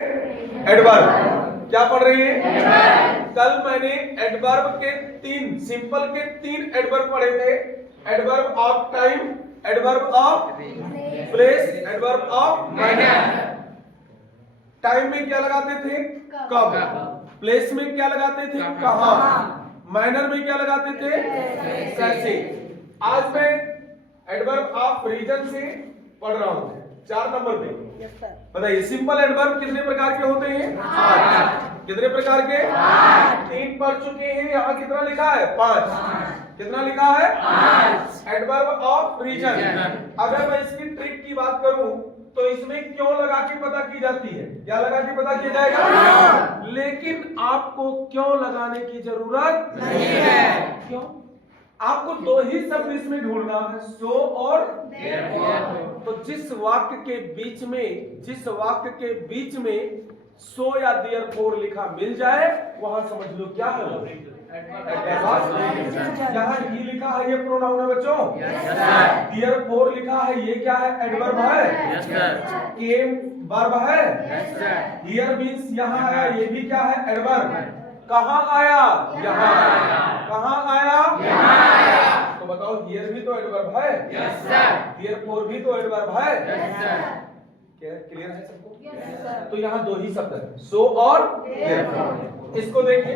Adverb. क्या पढ़ रही है? कल मैंने एडवर्ब के तीन सिंपल के तीन एडवर्ब पढ़े थे। Adverb of time, adverb of place, adverb of manner. Time में क्या लगाते थे? कब। प्लेस में क्या लगाते थे? कहां। मैनर में क्या लगाते थे? कैसे। आज मैं एडवर्ब ऑफ रीजन से पढ़ रहा हूं 4 नंबर पे। बताइए सिंपल एडवर्ब कितने प्रकार के होते हैं? 8। कितने प्रकार के? 3 पढ़ चुके हैं। यहाँ कितना लिखा है? 5। कितना लिखा है? 5। Adverb of reason. अगर मैं इसकी ट्रिक की बात करूं तो इसमें क्यों लगा के पता की जाती है? क्या लगा के पता किया जाएगा? लेकिन आपको क्यों लगाने की जरूरत नहीं है। क्यों? आपको 2 ही शब्द इसमें ढूंढना है, सो और तो जिस वाक्य के बीच में सो या देयरफॉर लिखा मिल जाए वहां समझ लो क्या है। यहाँ ही लिखा है ये प्रोनाउन है बच्चों। देयरफॉर लिखा है ये क्या है? एडवर्ब है। केम वर्ब है। हियर मींस यहाँ आया ये भी क्या है? एडवर्ब। कहाँ आया? यहाँ। कहाँ आया? यहाँ। तो बताओ हियर भी तो एडवर्ब है। Yes sir. देयरफॉर भी तो एडवर्ब है। Yes sir. क्लियर है सबको? Yes sir. तो यहाँ 2 ही शब्द है, सो और देयरफॉर। इसको देखिए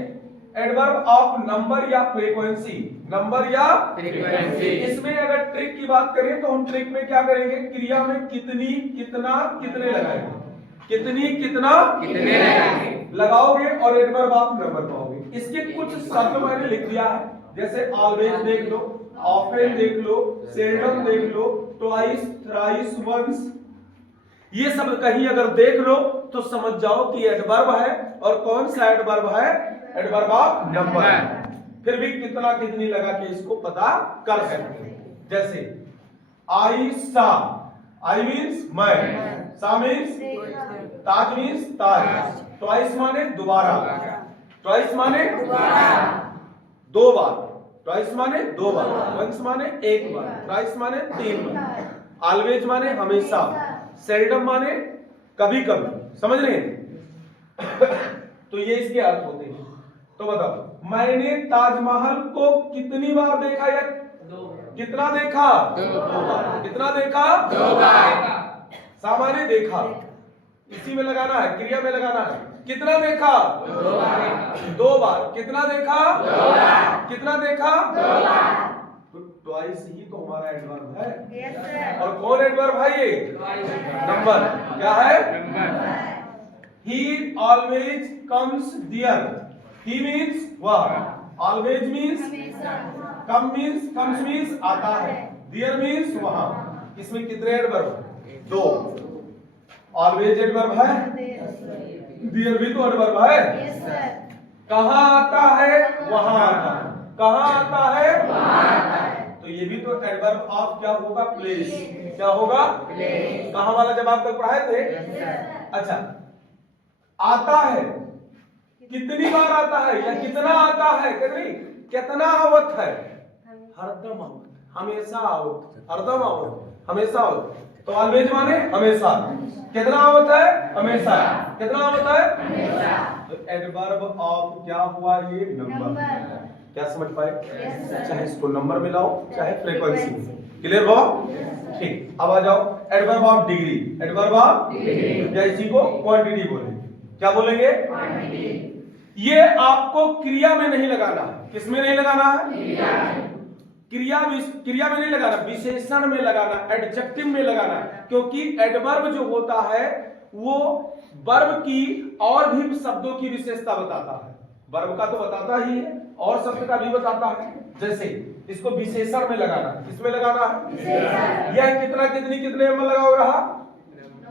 एडवर्ब ऑफ नंबर या फ्रीक्वेंसी। नंबर या फ्रीक्वेंसी। इसमें अगर ट्रिक की बात करें तो हम ट्रिक में क्या करेंगे? क्रिया में कितनी, कितना, कितने लगाएंगे। कितनी, कितना, कितने लगाओगे और एडवर्ब ऑफ नंबर पाओगे। इसके कुछ शब्द मैंने लिख दिया है, जैसे ऑलवेज देख लो, ऑफन देख लो, सेल्डम देख लो, ट्वाइस, थ्राइस, वंस। ये सब कहीं अगर देख लो तो समझ जाओ कि एडवर्ब है। और कौन सा एडवर्ब है? Adverb of number. फिर भी कितना, कितनी लगा के इसको पता कर सकते हैं। जैसे आई सा, आई मीन्स मैं, सा मीन्स ताज मीन्स ताज। ट्वाइस माने दोबारा, ट्वाइस माने 2 बार, ट्वाइस माने 2 बार, वंस माने 1 बार, थ्राइस माने 3 बार, ऑलवेज माने हमेशा, सेल्डम माने कभी कभी। समझ रहे हैं? तो ये इसके अर्थ होते हैं। तो बताओ मैंने ताजमहल को कितनी बार देखा? या कितना देखा? 2 बार। कितना देखा? 2 बार। सामान्य देखा, इसी में लगाना है, क्रिया में लगाना है। कितना देखा? 2 बार। 2 बार। कितना देखा? 2 बार। कितना देखा? 2 बार। तो ट्वाइस ही तो हमारा एडवर्ब है। yes, और कौन एडवर्ब है ये? नंबर। क्या है? Number. He always comes there. He means वह, always means comes means आता है, there means वहां। इसमें कितने एडवर्ब? 2। ऑलवेज एडवर्ब है, देयर भी तो एडवर्ब है। कहां आता है? वहां आता है। कहां आता है? वहां आता है। तो ये भी तो एडवर्ब ऑफ क्या होगा? प्लेस। क्या होगा? प्लेस। कहां वाला जब आप तक पढ़ाए थे। अच्छा, आता है कितनी बार आता है या कितना आता है? कितना आवत है? हरदम आवत, हमेशा आवत, हरदम आवत, हमेशा आवत। तो ऑलवेज माने हमेशा। कितना आवत है? हमेशा। कितना आवत है? हमेशा। तो एडवर्ब ऑफ क्या हुआ? ये नंबर। क्या समझ पाए? चाहे इसको नंबर मिलाओ चाहे फ्रीक्वेंसी। क्लियर हुआ? ठीक। अब आ जाओ adverb of degree. Adverb of degree या इसी को क्वांटिटी बोलेंगे। क्या बोलेंगे? क्वांटिटी। ये आपको क्रिया में नहीं लगाना है। किसमें नहीं लगाना है? क्रिया में नहीं लगाना, विशेषण में लगाना, एडजेक्टिव में लगाना। क्योंकि एडवर्ब जो होता है वो वर्ब की और भी शब्दों की विशेषता बताता है। वर्ब का तो बताता ही है और शब्द का भी बताता है। जैसे इसको विशेषण में लगाना, किसमें लगाना है? यह कितना, कितनी, कितने में लगाओ रहा?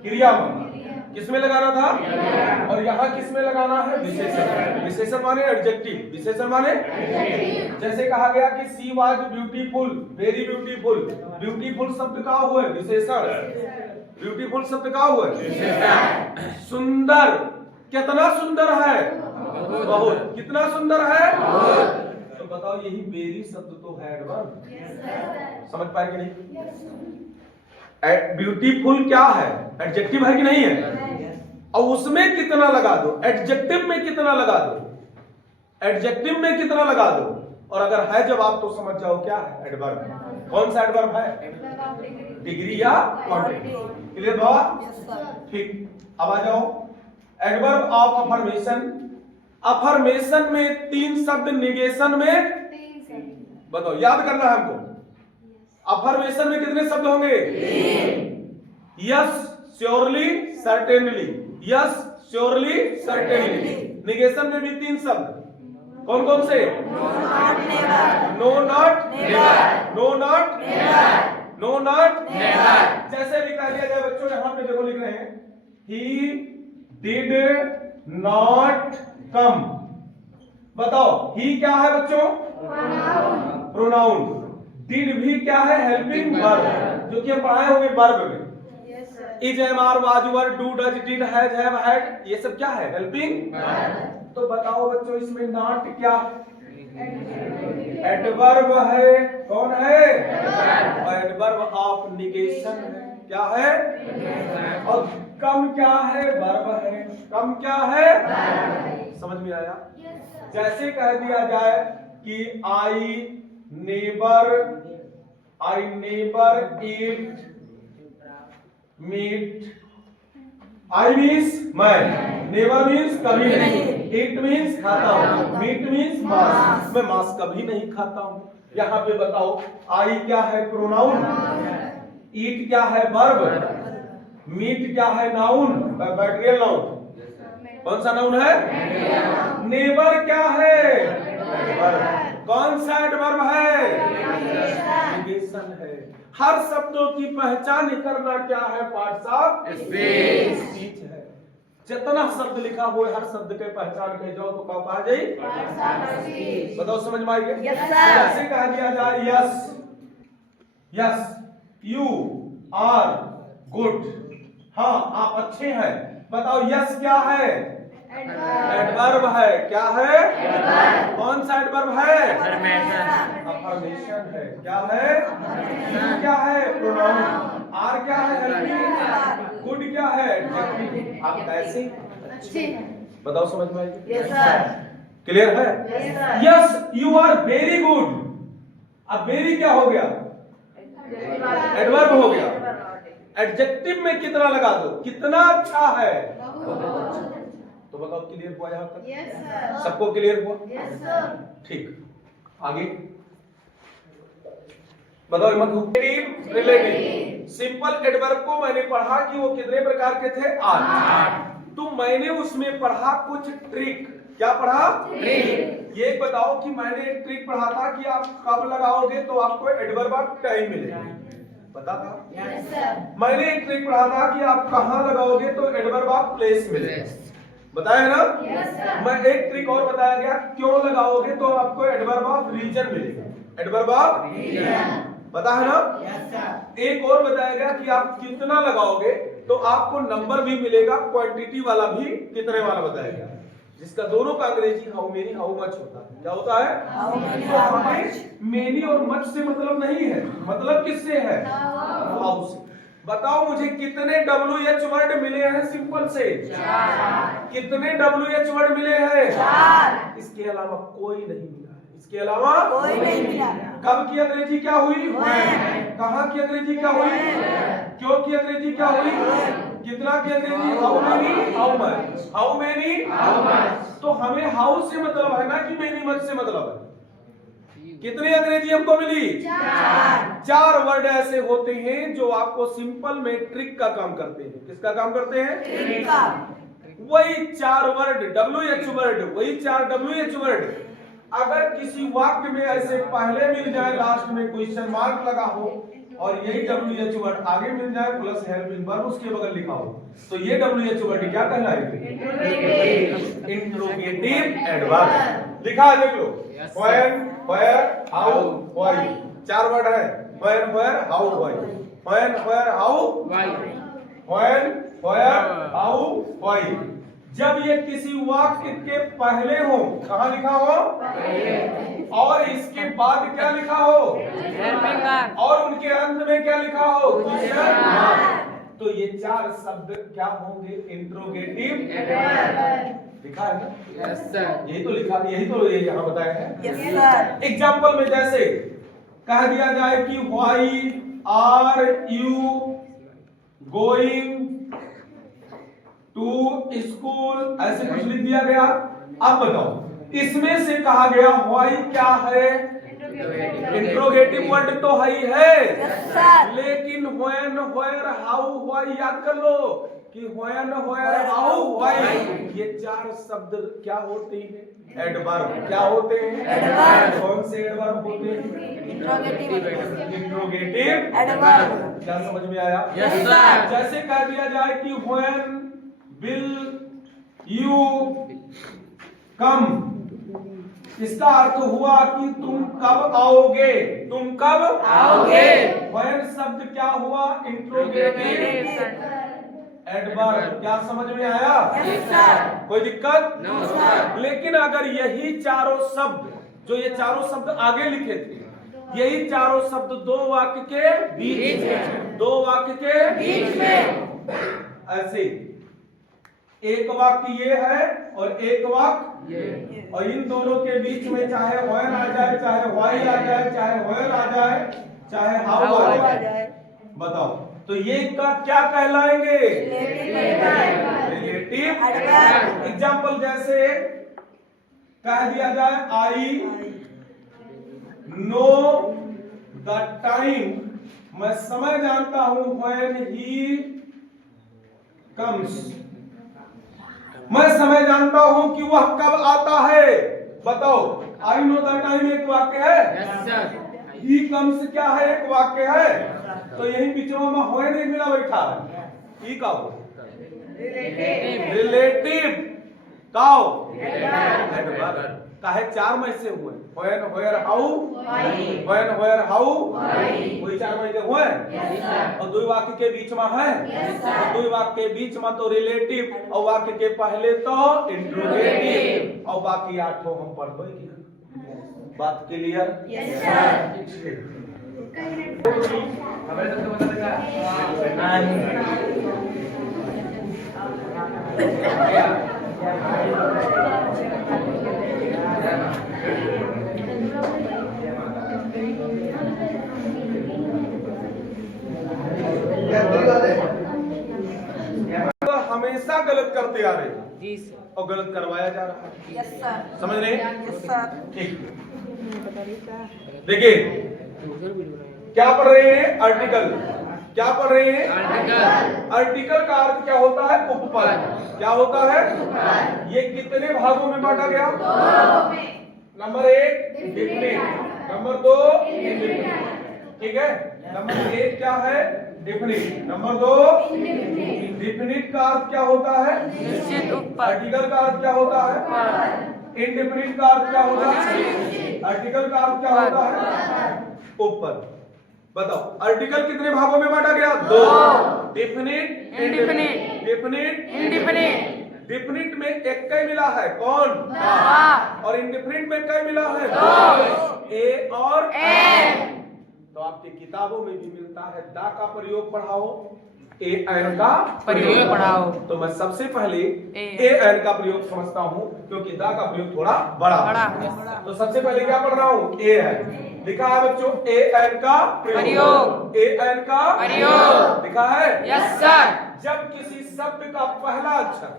क्रिया में। किसमें लगाना था? और यहाँ किसमें लगाना है? विशेषण। विशेषण माने एडजेक्टिव। विशेषण माने जैसे कहा गया कि she was beautiful, very beautiful. Beautiful शब्द का हुआ है विशेषण। ब्यूटीफुल शब्द का हुआ है सुंदर। कितना सुंदर है? बहुत। कितना सुंदर है? बहुत। तो बताओ यही वेरी शब्द तो है एडवर्ब। समझ पाए कि नहीं? ब्यूटीफुल क्या है? एडजेक्टिव है कि नहीं है? और उसमें कितना लगा दो, एडजेक्टिव में कितना लगा दो, एडजेक्टिव में कितना लगा दो, और अगर है जवाब तो समझ जाओ क्या है एडवर्ब। कौन सा एडवर्ब है? डिग्री या क्वांटिटी। क्लियर बाबा? ठीक, अब आ जाओ एडवर्ब ऑफ अफर्मेशन। अफर्मेशन में 3 शब्द, निगेशन में बताओ, याद करना है हमको। अफर्मेशन में कितने शब्द होंगे? Yes, surely, certainly. Yes, surely, certainly. Negation में भी 3 शब्द। कौन कौन से? No not never, no not never, no not never, no not never. जैसे भी कह दिया जाए बच्चों, यहां पे देखो लिख रहे हैं ही डिड नॉट कम। बताओ ही क्या है बच्चों? प्रोनाउन। डिड भी क्या है? हेल्पिंग वर्ब, जो कि हम पढ़ाए होंगे वर्ब में। Is, am, are, was, were, do, does, did, has, have, had, ये सब क्या है? हेल्पिंग। तो बताओ बच्चों इसमें नॉट क्या? एडवर्ब है। कौन है? एडवर्ब ऑफ निगेशन है। क्या है? और कम क्या है? वर्ब है। कम क्या है? समझ में आया? जैसे कह दिया जाए कि I never eat meat. I means मैं, नेवर मीन्स कभी नहीं, ईट मीन्स खाता हूँ, मीट मीन्स मांस, मैं मांस कभी नहीं खाता हूँ। यहाँ पे बताओ आई क्या है? प्रोनाउन। ईट क्या है? वर्ब। मीट क्या है? Noun, bacterial noun. कौन सा नाउन है? नेबर क्या है? वर्ब। कौन सा एडवर्ब है? निगेशन है। हर शब्दों की पहचान करना क्या है? पार्ट्स ऑफ स्पीच है। जितना शब्द लिखा हुआ है हर शब्द के पहचान कह जाओ तो क्या कहा जाए? बताओ समझ में आई? जैसे कहा दिया जाए yes, yes you are good, हाँ आप अच्छे हैं। बताओ यस क्या है? एडवर्ब है। क्या है? एडवर्ब। कौन सा एडवर्ब है? अफर्मेशन है। क्या है? क्या है? प्रोनाउन। आर क्या है? हेल्पिंग। गुड क्या है? एडजेक्टिव। आप कैसे अच्छे हैं? बताओ समझ में आई? Yes sir. क्लियर है? Yes sir. Yes you are very good. अब वेरी क्या हो गया? एडवर्ब हो गया। एडजेक्टिव में कितना लगा दो? कितना अच्छा है। तो बताओ क्लियर हुआ यहां तक? Yes sir. सबको क्लियर हुआ? Yes sir. ठीक, आगे बताओ। रिलेटिव सिंपल एडवर्ब को मैंने पढ़ा कि वो कितने प्रकार के थे? 8। तो मैंने उसमें पढ़ा कुछ ट्रिक। क्या पढ़ा? ट्रिक। ये बताओ कि मैंने एक ट्रिक पढ़ा था कि आप कब लगाओगे तो आपको एडवर्ब ऑफ टाइम मिलेगा। पता था? Yes sir. मैंने एक ट्रिक पढ़ा था कि आप कहां लगाओगे तो एडवर्ब ऑफ प्लेस मिलेगा। बताया ना? yes, मैं एक ट्रिक और बताया गया, क्यों लगाओगे तो आपको एडवर्ब ऑफ रीजन मिलेगा। एडवर्ब ऑफ रीजन पता है ना? yes, एक और बताया गया कि आप कितना लगाओगे तो आपको नंबर भी मिलेगा, क्वांटिटी वाला भी कितने वाला बताया गया, जिसका दोनों का अंग्रेजी हाउ मेनी हाउ मच होता है। क्या होता है? हाउ मेनी और मच से मतलब नहीं है, मतलब किससे है? हाउ से। बताओ मुझे कितने WH वर्ड मिले हैं सिंपल से? 4। कितने WH वर्ड मिले हैं? 4। इसके अलावा कोई नहीं मिला। इसके अलावा कोई नहीं मिला। कब की अंग्रेजी क्या हुई? कहां की अंग्रेजी क्या हुई? क्यों की अंग्रेजी क्या हुई? कितना की अंग्रेजी? How many how much. How many how much. तो हमें हाउ से मतलब है ना कि मेनी मच से मतलब है। कितनी अंग्रेजी हमको मिली? 4 वर्ड ऐसे होते हैं जो आपको सिंपल में ट्रिक का काम करते हैं। किसका काम करते हैं? ट्रिक का। वही 4 वर्ड WH वर्ड, वही 4 WH वर्ड अगर किसी वाक्य में ऐसे पहले मिल जाए, लास्ट में क्वेश्चन मार्क लगा हो, और यही WH वर्ड आगे मिल जाए प्लस हेल्पिंग वर्ब उसके बगल लिखा हो, तो ये WH वर्ड क्या कहलाएंगे? Interrogative adverb. लिखा है देख लो, when, where, how, why. 4 word है, when, where, how, why. When, where, how, why. When, where, how, why. जब ये किसी वाक्य के पहले हो, कहां लिखा हो? और इसके बाद क्या लिखा हो? और उनके अंत में क्या लिखा हो? तो ये चार शब्द क्या होंगे? इंट्रोगेटिव लिखा है ना? Yes sir. यही तो लिखा, यही तो ये यहाँ बताया है। Yes sir. एग्जाम्पल में जैसे कह दिया जाए कि why are you going to school, ऐसे कुछ लिख दिया गया। अब बताओ इसमें से कहा गया व्हाई क्या है? इंट्रोगेटिव वर्ड तो है ही है, लेकिन व्हेन, वेयर, हाउ, व्हाई याद कर लो कि व्हेन, वेयर, हाउ, व्हाई ये चार शब्द क्या होते हैं? एडवर्ब। क्या होते हैं? एडवर्ब। कौन से एडवर्ब होते हैं? Interrogative adverb. क्या समझ में आया? Yes sir. जैसे कह दिया जाए कि व्हेन विल यू कम, इसका अर्थ हुआ कि तुम कब आओगे? तुम कब आओगे? व्हेन शब्द क्या हुआ? Interrogative adverb. क्या समझ में आया? Yes sir. कोई दिक्कत? No sir. लेकिन अगर यही चारों शब्द, जो ये चारों शब्द आगे लिखे थे, यही चारों शब्द दो वाक्य के बीच में, दो वाक्य के बीच में, ऐसे एक वाक्य ये है और एक वाक्य ये, और इन दोनों के बीच में चाहे व्हेन आ जाए, चाहे व्हाई आ जाए, चाहे वेयर आ जाए, चाहे हाउ आ जाए, बताओ तो ये का क्या कहलाएंगे? Relative adverb. एग्जाम्पल जैसे कह दिया जाए आई नो द टाइम, मैं समय जानता हूं, व्हेन ही कम्स, मैं समय जानता हूं कि वह कब आता है। बताओ आई नो द टाइम एक वाक्य है, यस सर। ही कम्स क्या है? एक वाक्य है। तो यही बीचों में होए नहीं मिला बैठा है, ही का हो रिलेटिव काओ एडवर्ब। काहे चार में से हुए? When, where, how, when, where, how, वही चार में से हुए और दो वाक्य के बीच में है, दो वाक्य के बीच में तो रिलेटिव और वाक्य के पहले तो इंट्रोगेटिव और बाकी आठों हम पढ़ की बात क्लियर? Yes sir. हमेशा गलत करते आ रहे हैं जी सर। और गलत करवाया जा रहा है, यस सर। समझ रहे? Yes sir. ठीक, देखिए क्या पढ़ रहे हैं? आर्टिकल। क्या पढ़ रहे हैं? आर्टिकल। आर्टिकल का अर्थ क्या होता है? उपपद। क्या होता है? ये कितने भागों में बांटा गया? नंबर एक डिफिनिट, नंबर दो इंडिफिनिट, ठीक है? नंबर एक क्या है? डिफिनिट। नंबर दो डिफिनिट का अर्थ क्या होता है? निश्चित उपपद। आर्टिकल का अर्थ क्या होता है? इंडिफिनिट का अर्थ क्या होता है? आर्टिकल का अर्थ क्या होता है? उपपद। बताओ आर्टिकल कितने भागों में बांटा गया? दो, definite, indefinite. Definite, indefinite. Definite में एक कई मिला है, कौन? और इंडिफिनिट में कई मिला है? ए और एन। तो आपकी किताबों में भी मिलता है दा का प्रयोग पढ़ाओ, ए एन का प्रयोग पढ़ाओ। तो मैं सबसे पहले ए एन का प्रयोग समझता हूँ क्योंकि दा का प्रयोग थोड़ा बड़ा है। तो सबसे पहले क्या पढ़ रहा हूँ? ए एन लिखा है बच्चों, ए एन का प्रयोग। ए एन का प्रयोग लिखा है। Yes sir. जब किसी शब्द का पहला अक्षर,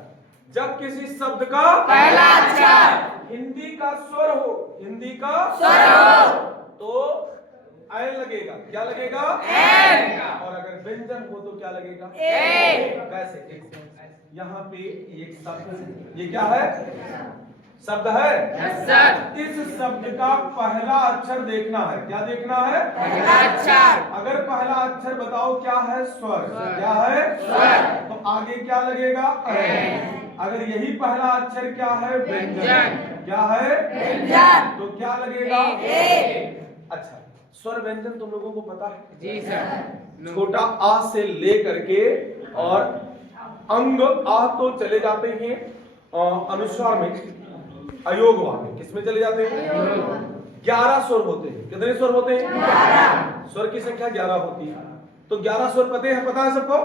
जब किसी शब्द का पहला अक्षर हिंदी का स्वर हो, हिंदी का स्वर हो तो एन लगेगा। क्या लगेगा? एन। और अगर व्यंजन हो तो क्या लगेगा? ए। कैसे? यहाँ पे एक शब्द, ये क्या है? शब्द है। Yes sir. इस शब्द का पहला अक्षर देखना है। क्या देखना है? पहला अक्षर। अगर पहला अक्षर बताओ क्या है? स्वर। क्या है? स्वर। तो आगे क्या लगेगा? अगर यही पहला अक्षर क्या है? व्यंजन। क्या है? व्यंजन। तो क्या लगेगा? ए। अच्छा, स्वर व्यंजन तुम लोगों को पता है? जी सर। छोटा आ से ले करके और अंग आ तो चले जाते हैं अनुस्वार में, अयोगवा में किसमें चले जाते हैं? 11 स्वर होते हैं। कितने स्वर होते हैं? 11। स्वर की संख्या 11 होती है। तो 11 स्वर पता है सबको?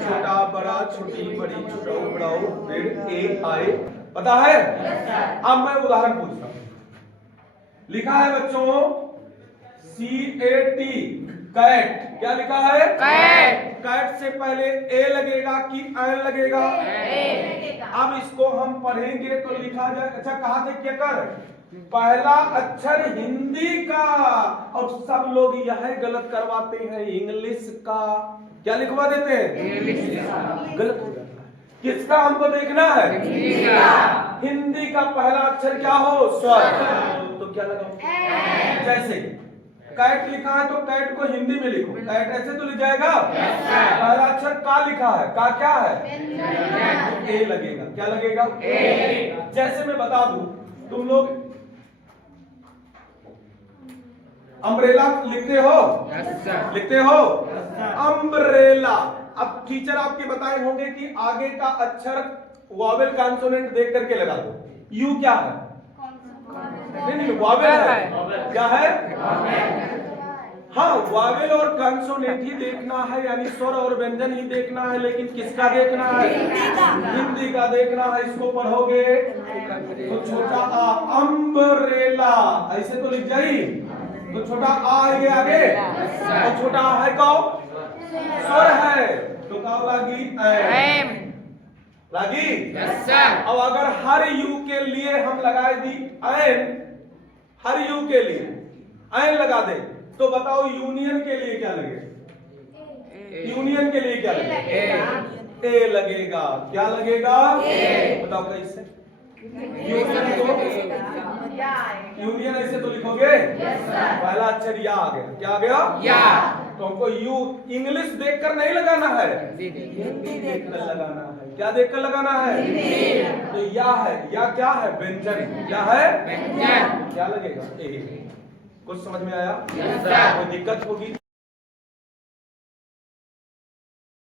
छोटा बड़ा छोटी बड़ी छोटा बड़ाओ ऋण ए आए पता है? अब मैं उदाहरण पूछता हूं। लिखा है बच्चों CAT कैट। क्या लिखा है? कैट। कैट से पहले ए लगेगा कि एन लगेगा? अब इसको हम पढ़ेंगे तो लिखा जाए। अच्छा कहा थे क्या कर? पहला अक्षर हिंदी का, और सब लोग यह गलत करवाते हैं इंग्लिश का। क्या लिखवा देते हैं? गलत हो जाता है। किसका हमको देखना है? हिंदी का पहला अक्षर क्या हो? स्वर। तो क्या लगाओ? जैसे कैट लिखा है तो कैट को हिंदी में लिखो। कैट ऐसे तो लिख जाएगा। पहला अक्षर का लिखा है, का क्या है? ए लगेगा। क्या लगेगा? ए। जैसे मैं बता दूं, तुम लोग अम्ब्रेला लिखते हो? लिखते हो? अम्ब्रेला। अब टीचर आपके बताए होंगे कि आगे का अक्षर वॉवेल कॉन्सोनेंट देख करके लगा दो। यू क्या है? नहीं वॉवेल है। क्या है? हाँ वॉवेल और कॉन्सोनेंट ही देखना है, यानी स्वर और व्यंजन ही देखना है। लेकिन किसका देखना है? हिंदी का देखना है। इसको पढ़ोगे तो छोटा आ अम्ब्रेला ऐसे तो लिख जाई। तो छोटा आ आगे आगे और छोटा आ है कौ स्वर है तो का लागी एम लागी। अब अगर हर यू के लिए हम लगाए दी एन, हर यू के लिए एन लगा दे तो बताओ यूनियन के लिए क्या लगेगा? यूनियन के लिए क्या लगेगा? ए लगेगा। क्या लगेगा? बताओ कैसे? यूनियन ऐसे तो लिखोगे। पहला अक्षर या आ गया। क्या आ गया? या। तो हमको यू इंग्लिश देखकर नहीं लगाना है, हिंदी देखकर लगाना है। क्या देखकर लगाना है? तो या है। या क्या है? व्यंजन। क्या है? व्यंजन। क्या लगेगा? ए। कुछ समझ में आया? कोई दिक्कत होगी?